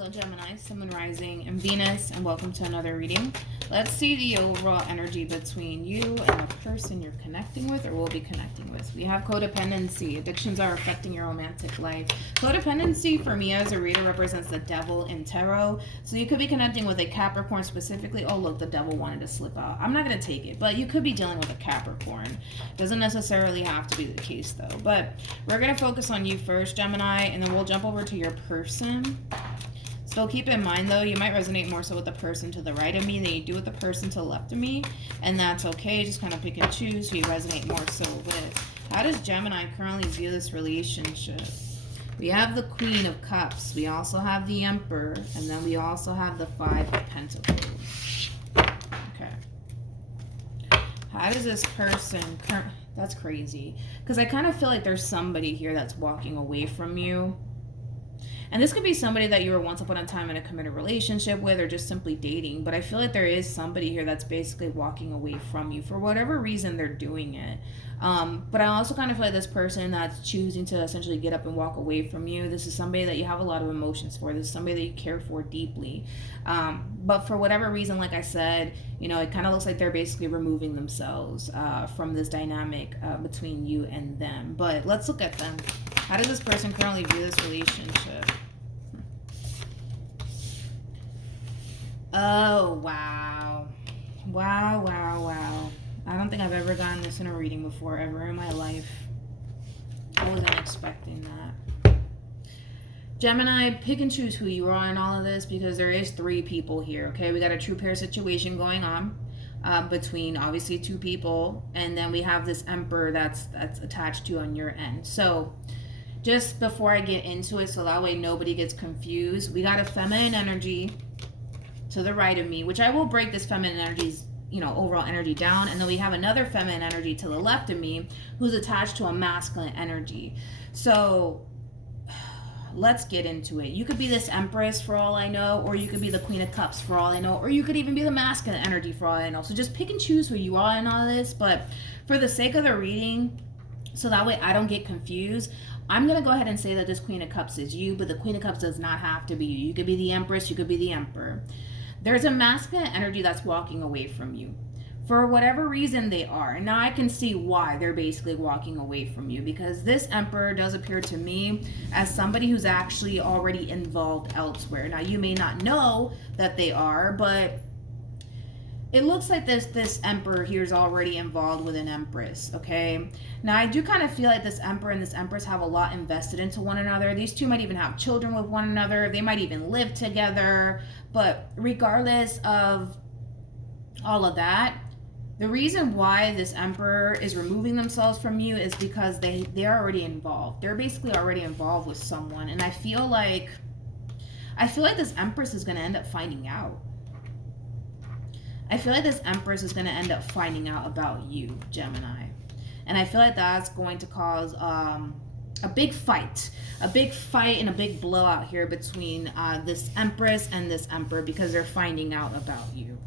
Hello Gemini, Sun, Moon, Rising, and Venus, and welcome to another reading. Let's see the overall energy between you and the person you're connecting with or will be connecting with. We have codependency. Addictions are affecting your romantic life. Codependency for me as a reader represents the devil in tarot. So you could be connecting with a Capricorn specifically. Oh look, the devil wanted to slip out. I'm not going to take it, but you could be dealing with a Capricorn. Doesn't necessarily have to be the case though. But we're going to focus on you first, Gemini, and then we'll jump over to your person. So keep in mind, though, you might resonate more so with the person to the right of me than you do with the person to the left of me. And that's okay. Just kind of pick and choose who you resonate more so with. How does Gemini currently view this relationship? We have the Queen of Cups. We also have the Emperor. And then we also have the Five of Pentacles. Okay. How does this person... That's crazy. Because I kind of feel like there's somebody here that's walking away from you. And this could be somebody that you were once upon a time in a committed relationship with or just simply dating. But I feel like there is somebody here that's basically walking away from you for whatever reason they're doing it. But I also kind of feel like this person that's choosing to essentially get up and walk away from you, this is somebody that you have a lot of emotions for. This is somebody that you care for deeply. But for whatever reason, like I said, you know, it kind of looks like they're basically removing themselves from this dynamic between you and them. But let's look at them. How does this person currently view this relationship? Oh, wow. Wow, wow, wow. I don't think I've ever gotten this in a reading before, ever in my life. I wasn't expecting that. Gemini, pick and choose who you are in all of this because there is three people here, okay? We got a true pair situation going on between, obviously, two people. And then we have this Emperor that's attached to you on your end. So... just before I get into it, so that way nobody gets confused, we got a feminine energy to the right of me, which I will break this feminine energy's, you know, overall energy down. And then we have another feminine energy to the left of me who's attached to a masculine energy. So let's get into it. You could be this Empress for all I know, or you could be the Queen of Cups for all I know, or you could even be the masculine energy for all I know. So just pick and choose who you are in all of this. But for the sake of the reading, so that way I don't get confused, I'm going to go ahead and say that this Queen of Cups is you, but the Queen of Cups does not have to be you. You could be the Empress, you could be the Emperor. There's a masculine energy that's walking away from you. For whatever reason they are. And now I can see why they're basically walking away from you. Because this Emperor does appear to me as somebody who's actually already involved elsewhere. Now you may not know that they are, but... it looks like this Emperor here is already involved with an Empress, okay? Now, I do kind of feel like this Emperor and this Empress have a lot invested into one another. These two might even have children with one another. They might even live together. But regardless of all of that, the reason why this Emperor is removing themselves from you is because they're already involved. They're basically already involved with someone. And I feel like this Empress is going to end up finding out. I feel like this Empress is going to end up finding out about you, Gemini. And I feel like that's going to cause a big fight and a big blowout here between this Empress and this Emperor because they're finding out about you.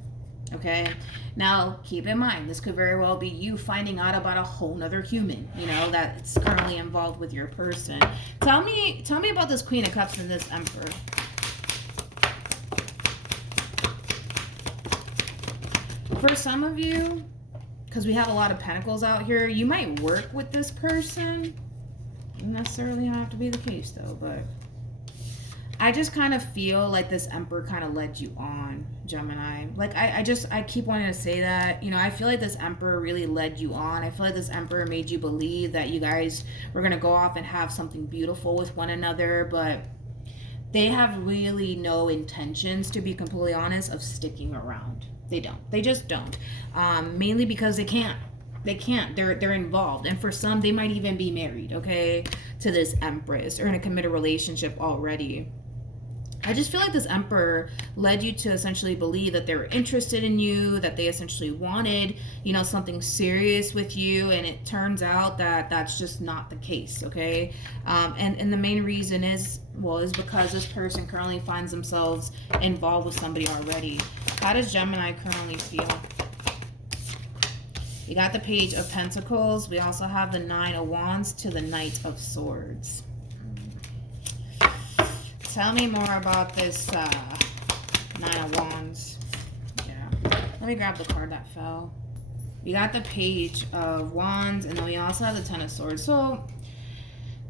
Okay? Now, keep in mind, this could very well be you finding out about a whole nother human, you know, that's currently involved with your person. Tell me about this Queen of Cups and this Emperor. For some of you, because we have a lot of pentacles out here, you might work with this person. Doesn't necessarily have to be the case though, but I just kind of feel like this Emperor kind of led you on, Gemini. Like I keep wanting to say that, you know, I feel like this Emperor really led you on. I feel like this Emperor made you believe that you guys were going to go off and have something beautiful with one another, but they have really no intentions, to be completely honest, of sticking around. They don't. They just don't. Mainly because they can't. They can't. They're involved. And for some, they might even be married, okay, to this Empress or in a committed relationship already. I just feel like this Emperor led you to essentially believe that they were interested in you, that they essentially wanted, you know, something serious with you. And it turns out that that's just not the case, okay? And the main reason is because this person currently finds themselves involved with somebody already. How does Gemini currently feel? We got the Page of Pentacles. We also have the Nine of Wands to the Knight of Swords. tell me more about this Nine of Wands. Yeah. Let me grab the card that fell. We got the Page of Wands, and then we also have the Ten of Swords. So,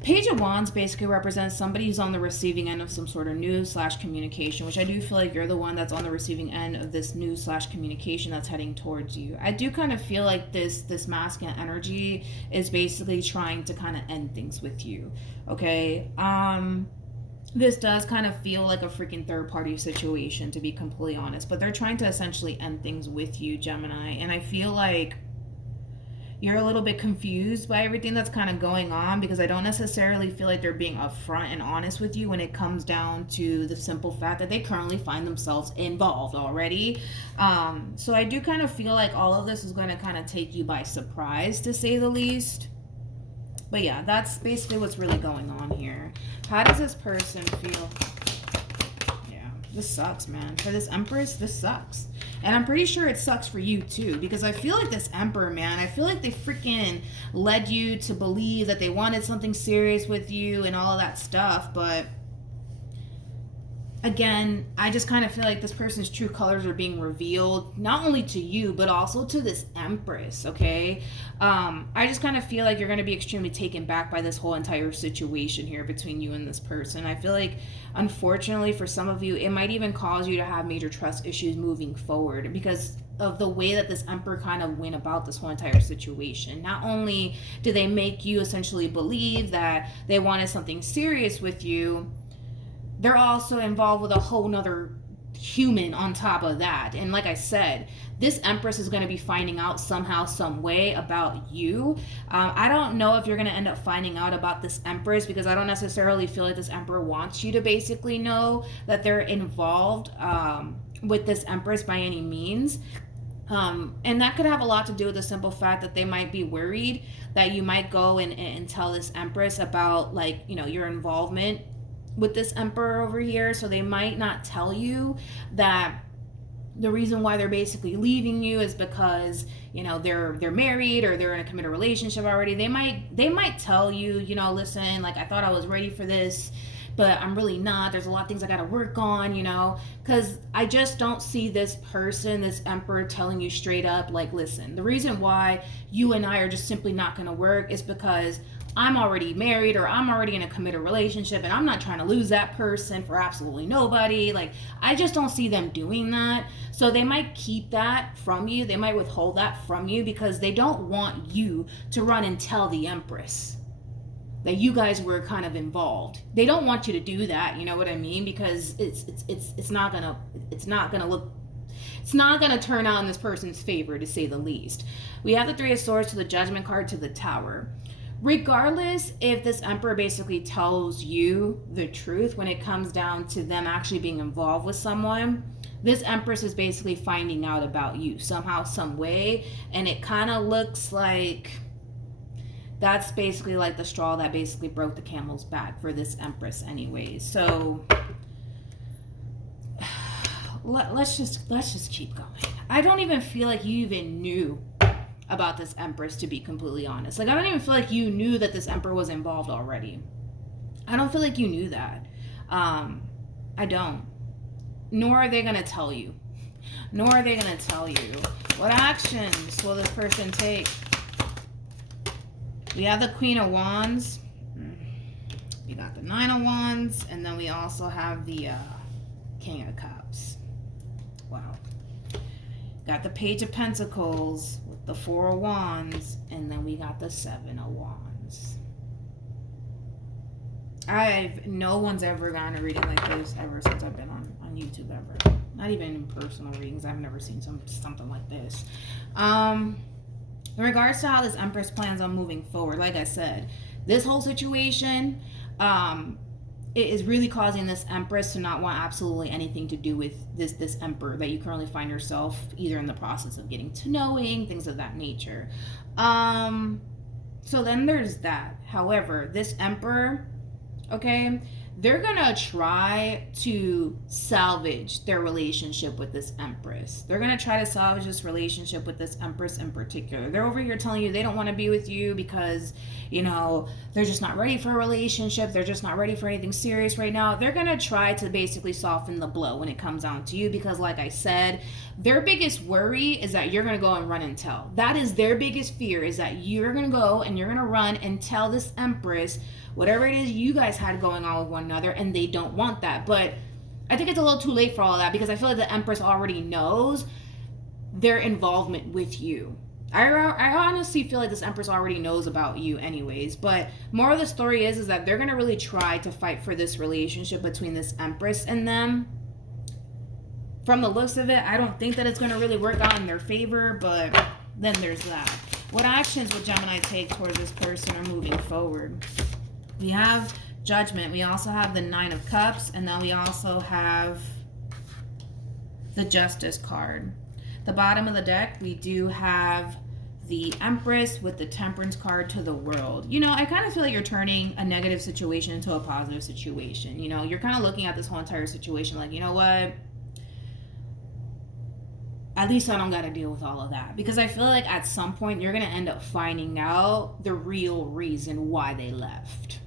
Page of Wands basically represents somebody who's on the receiving end of some sort of news/communication, which I do feel like you're the one that's on the receiving end of this news/communication that's heading towards you. I do kind of feel like this masculine energy is basically trying to kind of end things with you, okay? This does kind of feel like a freaking third-party situation, to be completely honest, but they're trying to essentially end things with you, Gemini, and I feel like you're a little bit confused by everything that's kind of going on, because I don't necessarily feel like they're being upfront and honest with you when it comes down to the simple fact that they currently find themselves involved already. So I do kind of feel like all of this is going to kind of take you by surprise, to say the least. But yeah, that's basically what's really going on here. How does this person feel? Yeah, this sucks, man. For this Empress, this sucks. And I'm pretty sure it sucks for you too, because I feel like this Emperor, man, I feel like they freaking led you to believe that they wanted something serious with you and all of that stuff. But again, I just kind of feel like this person's true colors are being revealed, not only to you, but also to this Empress, okay? I just kind of feel like you're going to be extremely taken back by this whole entire situation here between you and this person. I feel like, unfortunately, for some of you, it might even cause you to have major trust issues moving forward because of the way that this Emperor kind of went about this whole entire situation. Not only do they make you essentially believe that they wanted something serious with you, they're also involved with a whole nother human on top of that. And like I said, this Empress is going to be finding out somehow, some way about you. I don't know if you're going to end up finding out about this Empress, because I don't necessarily feel like this Emperor wants you to basically know that they're involved with this Empress by any means. And that could have a lot to do with the simple fact that they might be worried that you might go and tell this Empress about, like, you know, your involvement with this Emperor over here. So they might not tell you that the reason why they're basically leaving you is because, you know, they're married or they're in a committed relationship already. They might tell you, you know, listen, like, I thought I was ready for this, but I'm really not. There's a lot of things I got to work on, you know, because I just don't see this person, this Emperor, telling you straight up, like, listen, the reason why you and I are just simply not going to work is because I'm already married or I'm already in a committed relationship and I'm not trying to lose that person for absolutely nobody. Like, I just don't see them doing that. So they might keep that from you. They might withhold that from you because they don't want you to run and tell the Empress that you guys were kind of involved. They don't want you to do that, you know what I mean? Because it's not gonna turn out in this person's favor, to say the least. We have the Three of Swords to the Judgment card to the Tower. Regardless if this Emperor basically tells you the truth when it comes down to them actually being involved with someone, this Empress is basically finding out about you somehow, some way, and it kind of looks like that's basically like the straw that basically broke the camel's back for this Empress anyways. So let's just keep going. I don't even feel like you even knew about this Empress, to be completely honest. Like, I don't even feel like you knew that this Emperor was involved already. I don't feel like you knew that. I don't. Nor are they going to tell you. What actions will this person take? We have the Queen of Wands. We got the Nine of Wands. And then we also have the King of Cups. Wow. Got the Page of Pentacles with the Four of Wands, and then we got the Seven of Wands. No one's ever gotten a reading like this ever since I've been on YouTube ever. Not even in personal readings. I've never seen something like this. In regards to how this Empress plans on moving forward, like I said, this whole situation, it is really causing this Empress to not want absolutely anything to do with this Emperor that you currently find yourself either in the process of getting to knowing, things of that nature. So then there's that. However, this Emperor, okay, they're gonna try to salvage their relationship with this Empress. They're gonna try to salvage this relationship with this Empress in particular. They're over here telling you they don't want to be with you because, you know, they're just not ready for a relationship. They're just not ready for anything serious right now. They're gonna try to basically soften the blow when it comes down to you, because like I said, their biggest worry is that you're gonna go and run and tell. That is their biggest fear, is that you're gonna go and you're gonna run and tell this Empress whatever it is you guys had going on with one another, and they don't want that. But I think it's a little too late for all of that, because I feel like the Empress already knows their involvement with you. I honestly feel like this Empress already knows about you anyways. But more of the story is that they're going to really try to fight for this relationship between this Empress and them. From the looks of it, I don't think that it's going to really work out in their favor, but then there's that. What actions would Gemini take towards this person or moving forward? We have Judgment. We also have the Nine of Cups, and then we also have the Justice card. The bottom of the deck, we do have the Empress with the Temperance card to the World. You know, I kind of feel like you're turning a negative situation into a positive situation. You know, you're kind of looking at this whole entire situation like, you know what? At least I don't got to deal with all of that. Because I feel like at some point you're going to end up finding out the real reason why they left.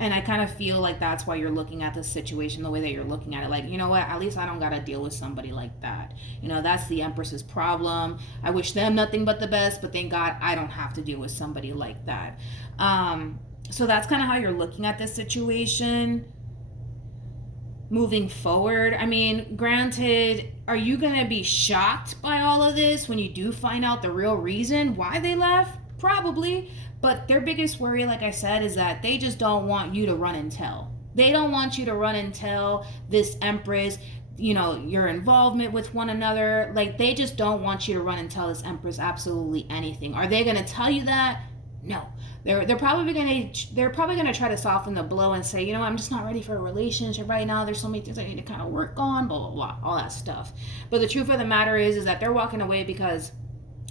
And I kind of feel like that's why you're looking at this situation the way that you're looking at it. Like, you know what? At least I don't got to deal with somebody like that. You know, that's the Empress's problem. I wish them nothing but the best, but thank God I don't have to deal with somebody like that. So that's kind of how you're looking at this situation. Moving forward, I mean, granted, are you going to be shocked by all of this when you do find out the real reason why they left? Probably. But their biggest worry, like I said, is that they just don't want you to run and tell. They don't want you to run and tell this Empress, you know, your involvement with one another. Like, they just don't want you to run and tell this Empress absolutely anything. Are they going to tell you that? No. They're probably gonna try to soften the blow and say, you know, I'm just not ready for a relationship right now. There's so many things I need to kind of work on, blah, blah, blah, all that stuff. But the truth of the matter is that they're walking away because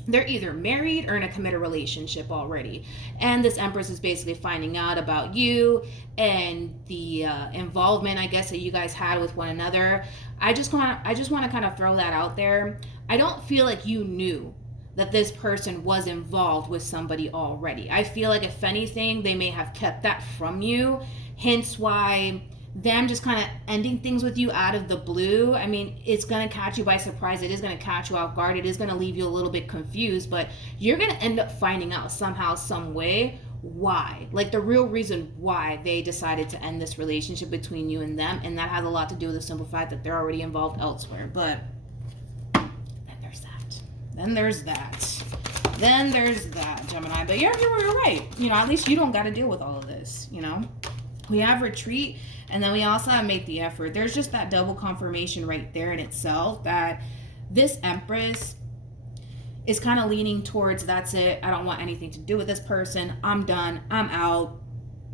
they're either married or in a committed relationship already. And this Empress is basically finding out about you and the involvement, I guess, that you guys had with one another. I just want to kind of throw that out there. I don't feel like you knew that this person was involved with somebody already. I feel like if anything, they may have kept that from you, hence why them just kind of ending things with you out of the blue. I mean, it's going to catch you by surprise. It is going to catch you off guard. It is going to leave you a little bit confused, but you're going to end up finding out somehow, some way, why. Like the real reason why they decided to end this relationship between you and them. And that has a lot to do with the simple fact that they're already involved elsewhere. But then there's that. Then there's that, Gemini. But you're right. You know, at least you don't got to deal with all of this, you know. We have Retreat, and then we also have Make the Effort. There's just that double confirmation right there in itself that this Empress is kind of leaning towards, that's it. I don't want anything to do with this person. I'm done. I'm out.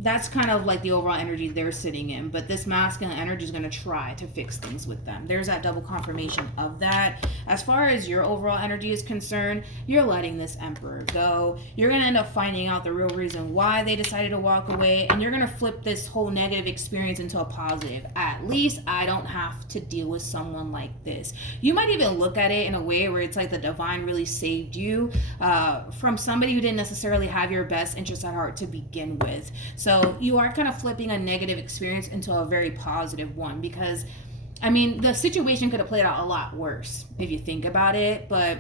That's kind of like the overall energy they're sitting in. But this masculine energy is going to try to fix things with them. There's that double confirmation of that. As far as your overall energy is concerned, you're letting this Emperor go. You're going to end up finding out the real reason why they decided to walk away. And you're going to flip this whole negative experience into a positive. At least I don't have to deal with someone like this. You might even look at it in a way where it's like the divine really saved you from somebody who didn't necessarily have your best interest at heart to begin with. So you are kind of flipping a negative experience into a very positive one, because, I mean, the situation could have played out a lot worse if you think about it. But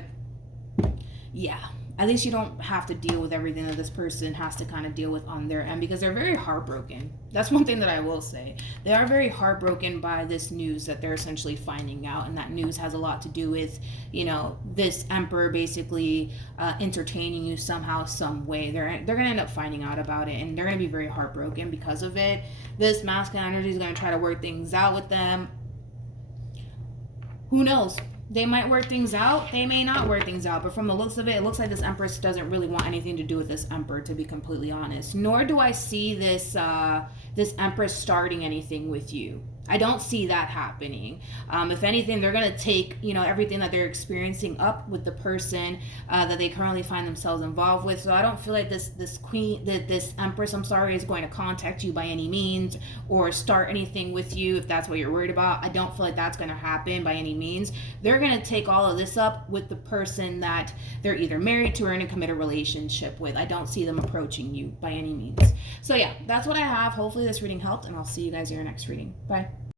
yeah, at least you don't have to deal with everything that this person has to kind of deal with on their end, because they're very heartbroken. That's one thing that I will say. They are very heartbroken by this news that they're essentially finding out, and that news has a lot to do with, you know, this Emperor basically entertaining you somehow, some way. They're going to end up finding out about it, and they're going to be very heartbroken because of it. This masculine energy is going to try to work things out with them. Who knows? They might work things out. They may not work things out. But from the looks of it, it looks like this Empress doesn't really want anything to do with this Emperor, to be completely honest. Nor do I see this this Empress starting anything with you. I don't see that happening. If anything, they're going to take, everything that they're experiencing up with the person that they currently find themselves involved with. So I don't feel like this Empress, is going to contact you by any means or start anything with you if that's what you're worried about. I don't feel like that's going to happen by any means. They're going to take all of this up with the person that they're either married to or in a committed relationship with. I don't see them approaching you by any means. So yeah, that's what I have. Hopefully this reading helped, and I'll see you guys in your next reading. Bye.